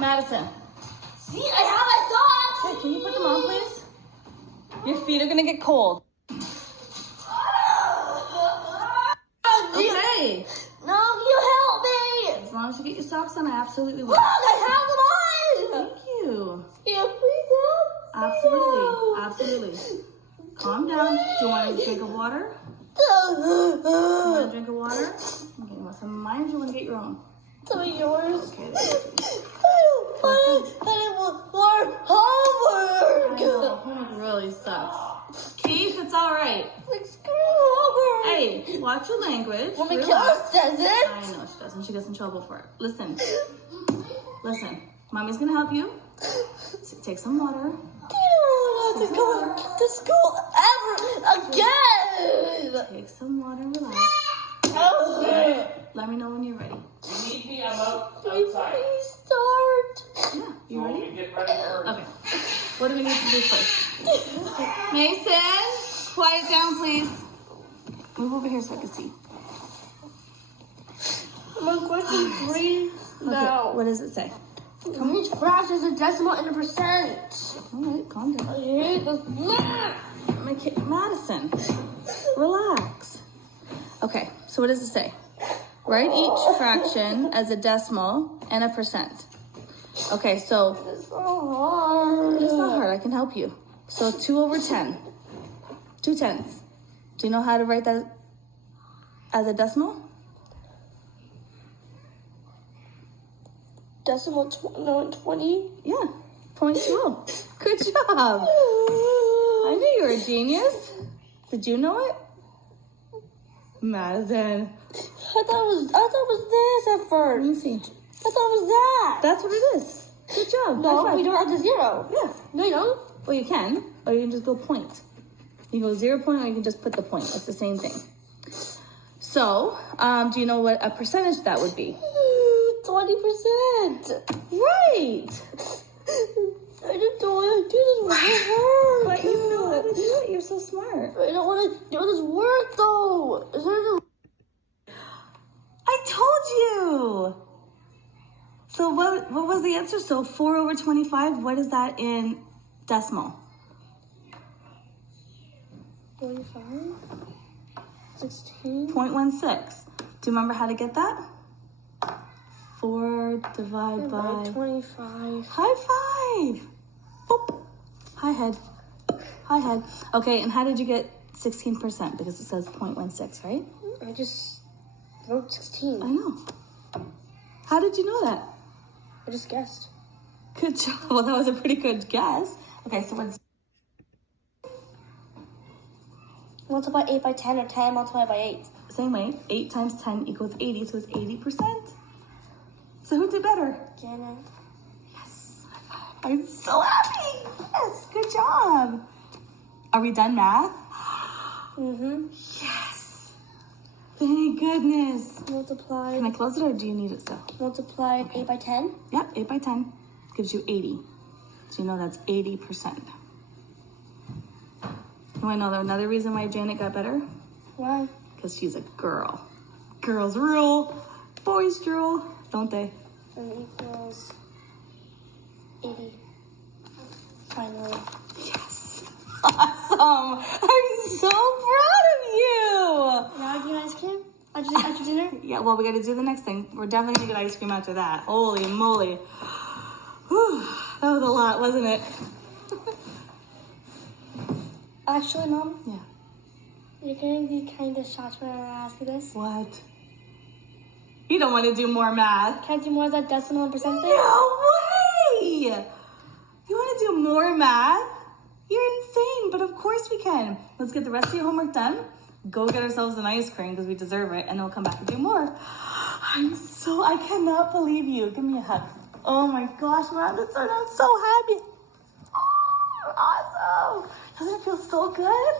Madison. See, I have my socks. Hey, can you put them on, please? Your feet are gonna get cold. Okay. No, you help me. As long as you get your socks on, I absolutely will. Look, I have them on. Thank you. Yeah, please help. Absolutely. Absolutely. Calm down. Do you want a drink of water? You want a drink of water? Okay, you want some of mine or do you want to get your own? Some of yours. Okay, I don't want more homework. I know, homework really sucks. Keith, it's all right. Like, screw homework. Hey, watch your language. Mommy Relax. Killer says it. I know she doesn't. She gets in trouble for it. Listen. Mommy's gonna help you. Take some water. You don't have to go to school ever again. Take some water. Relax. Let me know when you're ready. You need me? I'm outside. Please start. Yeah, you So ready? we get ready for Okay. What do we need to do first? Mason, quiet down, please. Move over here so I can see. I'm on question 3 now. What does it say? Each fraction is a decimal and a percent. All right, calm down. I hate this math. Madison, relax. Okay, so what does it say? Write each fraction as a decimal and a percent. Okay, so It's so hard. it's not hard. I can help you. So 2 over 10. 2 tenths. Do you know how to write that as a decimal? Decimal 20? Yeah, 0.20. Good job. I knew you were a genius. Did you know it? Madison. I thought it was this at Let first. me see. I thought it was that. That's what it is. Good job. High No, five. we don't have the 0. Yeah. No, you don't. Well, you can, or you can just go point. You can go 0 point, or you can just put the point. It's the same thing. So, do you know what a percentage that would be? 20%. Right. I just don't want to do this work. But you know how to do it. You're so smart. I don't want to do this work though. Is there a... I told you. So what was the answer? So 4 over 25, what is that in decimal? 45? 16? 0.16. Do you remember how to get that? 4 divided by... 25. High five. Boop. High head. High head. Okay, and how did you get 16%? Because it says 0.16, right? I just wrote 16. I know. How did you know that? I just guessed. Good job. Well, that was a pretty good guess. Okay, so what's... Multiply 8 by 10 or 10 multiplied by 8. Same way. 8 times 10 equals 80, so it's 80%. So who did better? Janet. Yes. High five. I'm so happy. Yes, good job. Are we done math? Mm-hmm. Yes. Thank goodness. Multiplied. Can I close it or do you need it still? Multiplied 8 by 10. Yep, 8 by 10 gives you 80. So you know that's 80%. You want to know another reason why Janet got better? Why? Because she's a girl. Girls rule, boys drool, don't they? And equals 80. Finally. Yes. Awesome. I'm so proud of you. Now I get ice cream? After dinner? Yeah, well, we got to do the next thing. We're definitely going to get ice cream after that. Holy moly. Whew, that was a lot, wasn't it? Actually, Mom, Yeah. you're getting the kind of shots when I ask you this. What? You don't want to do more math. Can I do more of that decimal and percent thing? No way! You want to do more math? You're insane, but of course we can. Let's get the rest of your homework done. Go get ourselves an ice cream because we deserve it, and then we'll come back and do more. I cannot believe you. Give me a hug. Oh my gosh, Madison, I'm so happy. Oh, you're awesome. Doesn't it feel so good?